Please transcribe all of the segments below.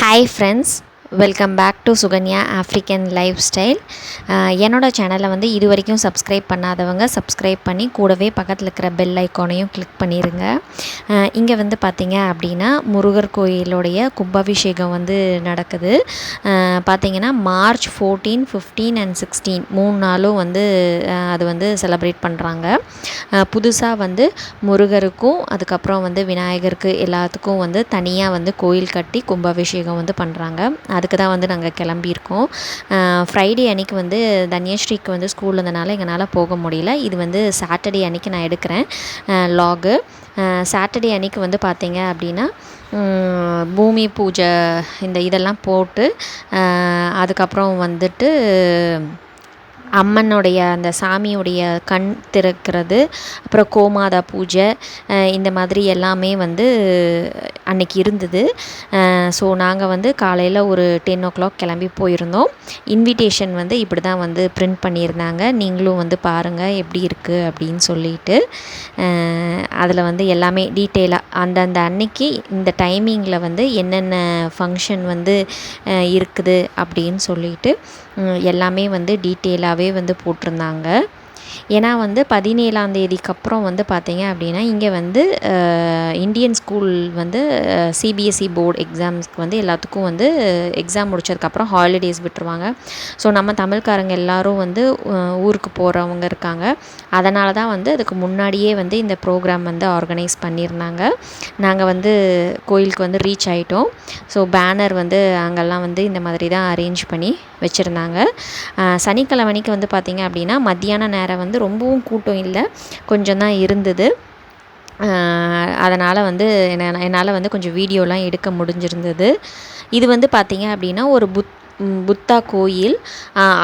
Hi friends, welcome back to Sukanya African lifestyle. என்னோடய சேனலை வந்து இது வரைக்கும் சப்ஸ்கிரைப் பண்ணாதவங்க சப்ஸ்கிரைப் பண்ணி கூடவே பக்கத்தில் இருக்கிற பெல் ஐக்கானையும் கிளிக் பண்ணிடுங்க. இங்கே வந்து பார்த்திங்க அப்படின்னா முருகர் கோயிலுடைய கும்பாபிஷேகம் வந்து நடக்குது. பார்த்திங்கன்னா மார்ச் 14, 15 அண்ட் 16 3 நாளும் வந்து அது வந்து செலிப்ரேட் பண்ணுறாங்க. புதுசாக வந்து முருகருக்கும் அதுக்கப்புறம் வந்து விநாயகருக்கு எல்லாத்துக்கும் வந்து தனியாக வந்து கோயில் கட்டி கும்பாபிஷேகம் வந்து பண்ணுறாங்க. அதுக்கு தான் வந்து நாங்கள் கிளம்பியிருக்கோம். ஃப்ரைடே அன்றைக்கி வந்து தன்யஸ்ரீக்கு வந்து ஸ்கூல் இருந்தனால எங்களால் போக முடியல. இது வந்து சாட்டர்டே அன்றைக்கி நான் எடுக்கிறேன் லாகு. சாட்டர்டே அன்றைக்கி வந்து பார்த்திங்க அப்படின்னா பூமி பூஜை இதெல்லாம் போட்டு அதுக்கப்புறம் வந்துட்டு அம்மனுடைய அந்த சாமியுடைய கண் திறக்கிறது, அப்புறம் கோமாதா பூஜை, இந்த மாதிரி எல்லாமே வந்து அன்றைக்கி இருந்தது. ஸோ நாங்கள் வந்து காலையில் ஒரு 10 o'clock கிளம்பி போயிருந்தோம். இன்விடேஷன் வந்து இப்படி தான் வந்து பிரிண்ட் பண்ணியிருந்தாங்க. நீங்களும் வந்து பாருங்கள் எப்படி இருக்குது அப்படின்னு சொல்லிட்டு. அதில் வந்து எல்லாமே டீட்டெயிலாக அந்தந்த அன்னைக்கு இந்த டைமிங்கில் வந்து என்னென்ன ஃபங்க்ஷன் வந்து இருக்குது அப்படின்னு சொல்லிட்டு எல்லாமே வந்து டீட்டெயிலாகவே வந்து போட்டிருந்தாங்க. ஏன்னா வந்து 17ஆம் தேதிக்கு அப்புறம் வந்து பார்த்திங்க அப்படின்னா இங்கே வந்து இந்தியன் ஸ்கூல் வந்து சிபிஎஸ்சி போர்டு எக்ஸாம்ஸ்க்கு வந்து எல்லாத்துக்கும் வந்து எக்ஸாம் முடித்ததுக்கப்புறம் ஹாலிடேஸ் விட்டுருவாங்க. ஸோ நம்ம தமிழ்காரங்க எல்லோரும் வந்து ஊருக்கு போகிறவங்க இருக்காங்க. அதனால தான் வந்து அதுக்கு முன்னாடியே வந்து இந்த ப்ரோக்ராம் வந்து ஆர்கனைஸ் பண்ணியிருந்தாங்க. நாங்கள் வந்து கோயிலுக்கு வந்து ரீச் ஆகிட்டோம். ஸோ பேனர் வந்து அங்கெல்லாம் வந்து இந்த மாதிரி தான் அரேஞ்ச் பண்ணி வச்சுருந்தாங்க. சனிக்கிழமைக்கு வந்து பார்த்திங்க அப்படின்னா மத்தியான நேரம் வந்து ரொம்பவும் கூட்டம் இல்லை, கொஞ்சம் தான் இருந்தது. அதனால் வந்து என்னால் வந்து கொஞ்சம் வீடியோலாம் எடுக்க முடிஞ்சிருந்தது. இது வந்து பார்த்திங்க அப்படின்னா ஒரு புத்தா கோயில்.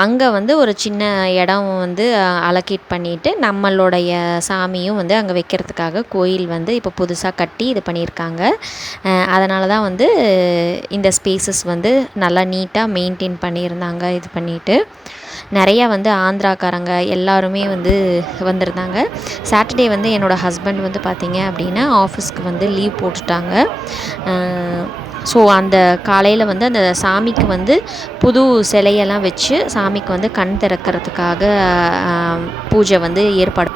அங்கே வந்து ஒரு சின்ன இடம் வந்து அலோகேட் பண்ணிவிட்டு நம்மளுடைய சாமியும் வந்து அங்கே வைக்கிறதுக்காக கோயில் வந்து இப்போ புதுசாக கட்டி இது பண்ணியிருக்காங்க. அதனால தான் வந்து இந்த ஸ்பேசஸ் வந்து நல்லா நீட்டாக மெயின்டைன் பண்ணியிருந்தாங்க. இது பண்ணிவிட்டு நிறையா வந்து ஆந்திராக்காரங்க எல்லாருமே வந்து வந்திருந்தாங்க. சாட்டர்டே வந்து என்னோடய ஹஸ்பண்ட் வந்து பார்த்திங்க அப்படின்னா ஆஃபீஸ்க்கு வந்து லீவ் போட்டுட்டாங்க. ஸோ அந்த காலையில் வந்து அந்த சாமிக்கு வந்து புது சிலையெல்லாம் வச்சு சாமிக்கு வந்து கண் திறக்கிறதுக்காக பூஜை வந்து ஏற்பாடு.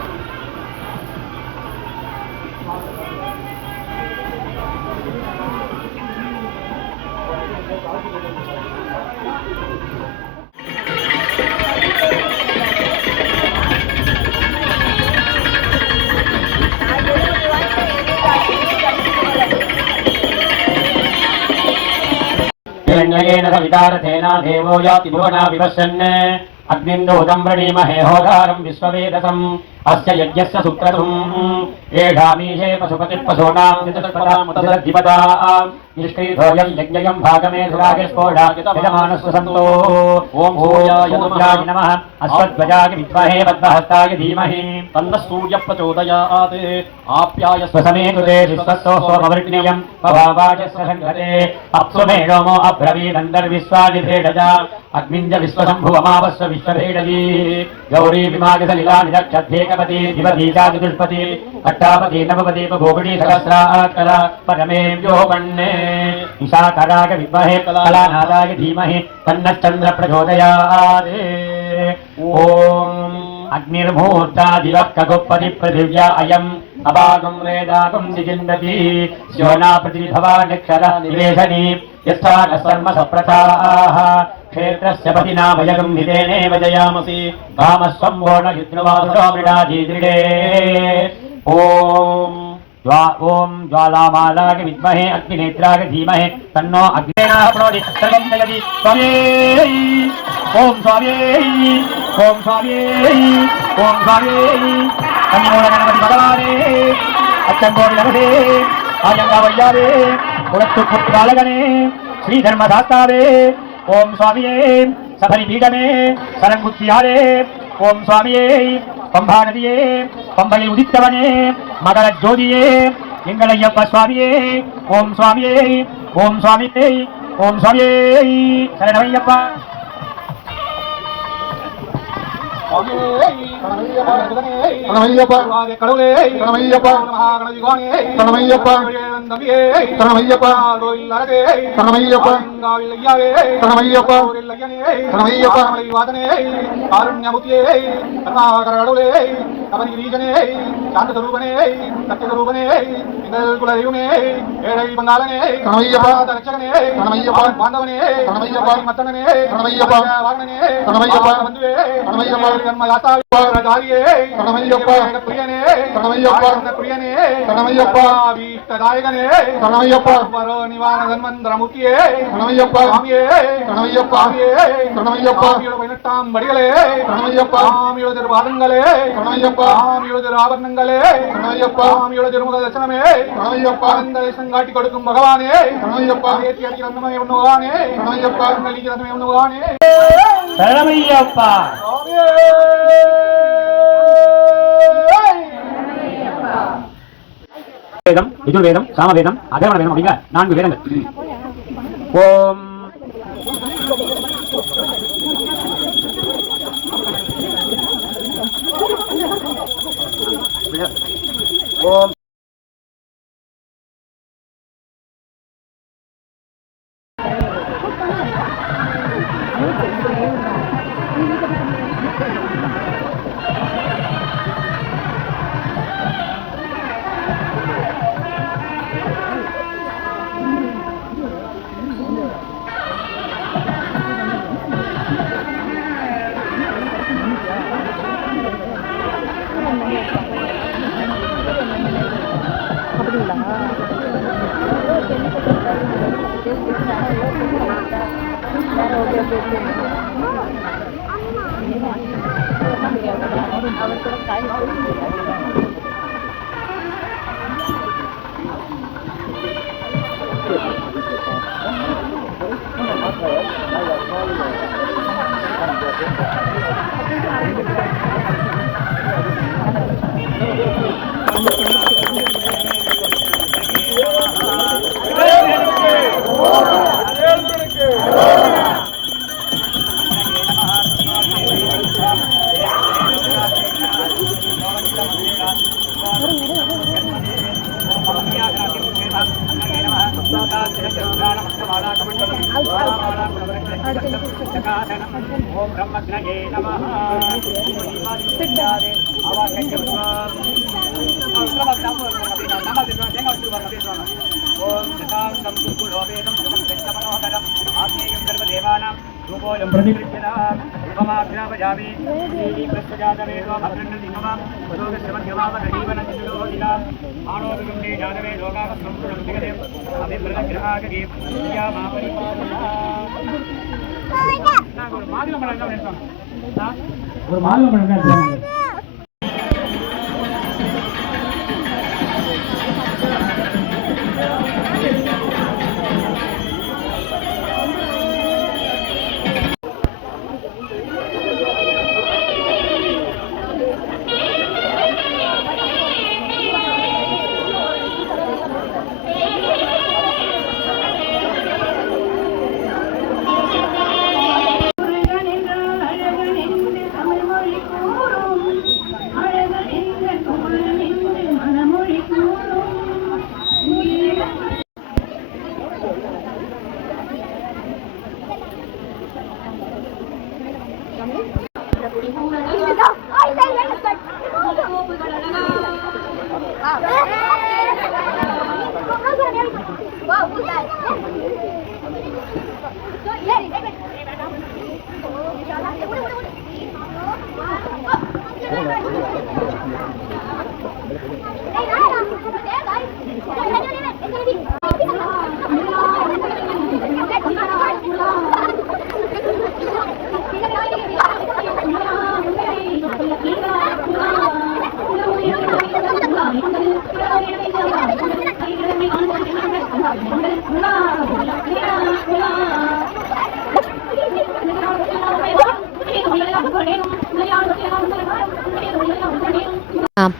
सवितारथेना देवो याति भुवना विपश्यन् अग्निन्दोदं व्रणीमहे होदारं विश्ववेदसम् अस्य यज्ञस्य सुक्रतुम् एषामीशे पशुपतिः पशूनां नितत्पदामुतदधिपदा निष्क्रीतोऽयं यज्ञयं भागमे सुरागस्फोटायजमानस्य सन्तो ॐ भूयाय नमः अश्वध्वजाय विद्महे पद्महस्ताय धीमहि तन्नः सूर्यः प्रचोदयात् आप्याय स्वसमे कृते विश्वस्तो सोमवर्णियं पवावाचस्य संघते अप्सुमे रोमो अब्रवीदन्तर्विश्वादिभेडजा अग्निञ्ज विश्वसम्भुवमावस्व विश्वभेडजी गौरी विमागसलिला निरक्षध्येकपति दिवधीजा चतुष्पति अट्टापति नवपति भोगणी सहस्राकरा परमे व्योपन्ने ईशाकराय विद्महे कलानादाय धीमहि तन्नश्चन्द्र प्रचोदयात् ॐ अग्निर्मूर्तादिवक्कगुप्पति पृथिव्या अयम् अभागं वेदागं निजिन्दति स्योना पृथिवीभवानक्षरः निवेशनी यस्थानसर्म सप्रथाः क्षेत्रस्य पतिनामयगं निदेनेव जयामसि कामस्वं वोर्णयुग्नवासुरो मृडाधीदृढे ॐ ज्वालामालाय विद्महे अग्निनेत्राय धीमहि तन्नो अग्नेनाः प्रोदि सर्वं जयति स्वामिये ॐ स्वामिये ॐ स्वामिये ॐ स्वामिये कन्निमूलगणपति भगवाने अच्चंगोविलगते आयंगावय्यावे कुलत्तुक्कुत्कालगणे श्रीधर्मदातावे ॐ स्वामिये सफलिपीठमे सरंगुत्तिहारे ॐ स्वामिये पंभानदिये पंबलिल उदित्तवने मगर ज्योतिये इंगलय्यप्प स्वामिये ॐ स्वामिये ॐ स्वामिये ॐ स्वामिये शरणमय्यप्प சரணமையப்பா கடவுளே சரணமையப்பா சரணமையப்பா சரணமையப்பா சரணமையப்பா சரணமையப்பா சரணமையப்பா காருண்யமுத்தியே கருணாகரடவுளே கபரிகிரீஜனே சாந்த ஸ்வரூபனே சத்திய ஸ்வரூபனே எங்கள் குலதெய்வமே ஏழை பங்காளனே சரணமையப்பா ரட்சகனே சரணமையப்பா பாந்தவனே சரணமையப்பா மத்தனே சரணமையப்பா வாகனனே சரணமையப்பா வந்துவே சரணமையப்பா கர்மயாத்தாவே ராஜாரியே சரணமையப்பா பிரியனே சரணமையப்பா பிரியனே சரணமையப்பா வீஷ்டதாயகனே சரணமையப்பா வர நிவாரண தன்வந்திரமுத்தியே சரணமையப்பா சாமியே சரணமையப்பா சாமியே சரணமையப்பா சாமியோட 18ஆம் படிகளே சரணமையப்பா சாமியோட திருவாதங்களே சரணமையப்பா சாமியோட ஆபரணங்களே சரணமையப்பா சாமியோட திருமுக தரிசனமே சரணமையப்பா அந்த தேசங்காட்டி கொடுக்கும் பகவானே சரணமையப்பா ஏத்தி அடிக்கிறமே ஒண்ணுவானே சரணமையப்பா நலிக்கிறமே ஒண்ணுவானே சரணமையப்பா வேதம் யஜுர்வேதம் சாமவேதம் அதர்வண வேதம் அப்படிங்கிற 4 வேதங்கள். ஓம் ஓம் ஓம் பிரம்மக்னயே நமः ஓம் ஜதாங்கம் குக்குலோவேதம் ஜதம் வெஞ்சமனோகரம் ஆத்மேயம் சர்வதேவானாம் ரூபோயம் பிரதிவிருத்தியதாம் உபமாக்ராபயாமி ஸ்ரீ பிரத்யஜாதவேதோ அப்ரண்ணதிமமாம் உலோகஸ்ரமத்யமாவகடீவனதிலோதிலாம் ஆனோதுகுண்டே ஜாதவே லோகாவஸ்ரம்சுரமுதிகதே அபிப்ரதகிரகாககே புண்ணியாமாபரிபாலனா. நாங்கள் ஒரு மாதுளம்பழம் தான் எடுத்தோம். ஒரு மாதுளம்பழம் தான் எடுத்தோம்.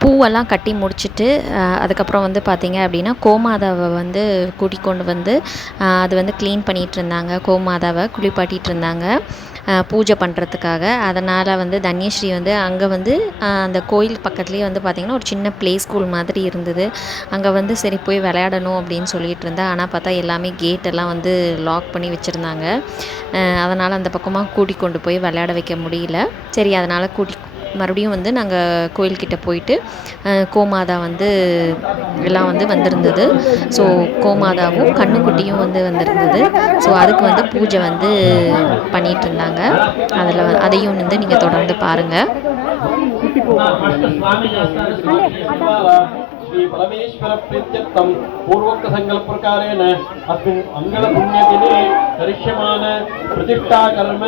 பூவெல்லாம் கட்டி முடிச்சுட்டு அதுக்கப்புறம் வந்து பார்த்திங்க அப்படின்னா கோமாதாவை வந்து கூட்டிக் கொண்டு வந்து அது வந்து க்ளீன் பண்ணிகிட்ருந்தாங்க. கோமாதாவை குளிப்பாட்டிகிட்டு இருந்தாங்க பூஜை பண்ணுறதுக்காக. அதனால் வந்து தன்யஸ்ரீ வந்து அங்கே வந்து அந்த கோயில் பக்கத்துலேயே வந்து பார்த்திங்கன்னா ஒரு சின்ன ப்ளே ஸ்கூல் மாதிரி இருந்தது. அங்கே வந்து சரி போய் விளையாடணும் அப்படின்னு சொல்லிகிட்டு இருந்தேன். ஆனால் பார்த்தா எல்லாமே கேட்டெல்லாம் வந்து லாக் பண்ணி வச்சுருந்தாங்க. அதனால் அந்த பக்கமாக கூட்டிக் கொண்டு போய் விளையாட வைக்க முடியல. சரி அதனால் மறுபடியும் வந்து நாங்கள் கோயில்கிட்ட போயிட்டு கோமாதா வந்து எல்லாம் வந்து வந்திருந்தது. ஸோ கோமாதாவும் கண்ணுக்குட்டியும் வந்து வந்திருந்தது. ஸோ அதுக்கு வந்து பூஜை வந்து பண்ணிகிட்ருந்தாங்க. அதையும் வந்து நீங்கள் தொடர்ந்து பாருங்கள். श्री परमेश्वर प्रीत्यर्थम पूर्वोक्त संकल्प प्रकारेण अस्मिन् मंगल पुण्यदिने करिष्यमान प्रतिष्ठा कर्म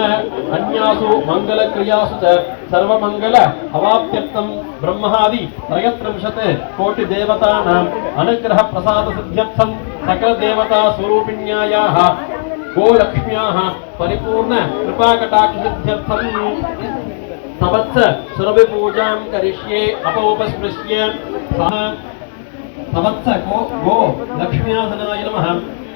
अन्यासु मंगल क्रियासु च सर्वमंगल अवाप्त्यर्थम ब्रह्मादि 33 कोटि देवतानां अनुग्रह प्रसाद सिद्ध्यर्थम सकल देवता स्वरूपिण्यायाः गोलक्ष्म्याः परिपूर्ण कृपा कटाक्ष सिद्ध्यर्थम तवत्स सुरभि पूजां करिष्ये अपोपस्पृश्य सह तवत्स गो लक्ष्म्यासनाय नमः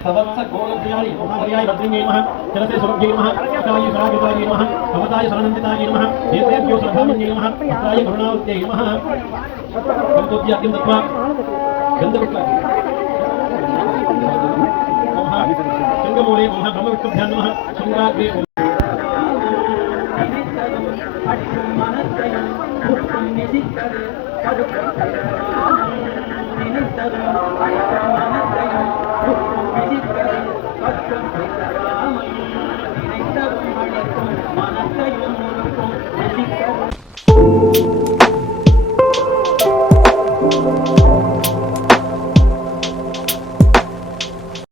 तवत्स गो लक्ष्म्याय महापर्याय भद्रिण्यै नमः चरसे सुरभ्यै नमः अकाय सरागिताय नमः अवताय सरानन्दिताय नमः नेत्रेभ्यो सरभामन्यै नमः अत्राय करुणावत्यै नमः संतुत्याद्यं दत्वा गन्धपुष्पा नमः शृङ्गमूले नमः ब्रह्मविष्णुभ्यां नमः शृङ्गाग्रे Thank you.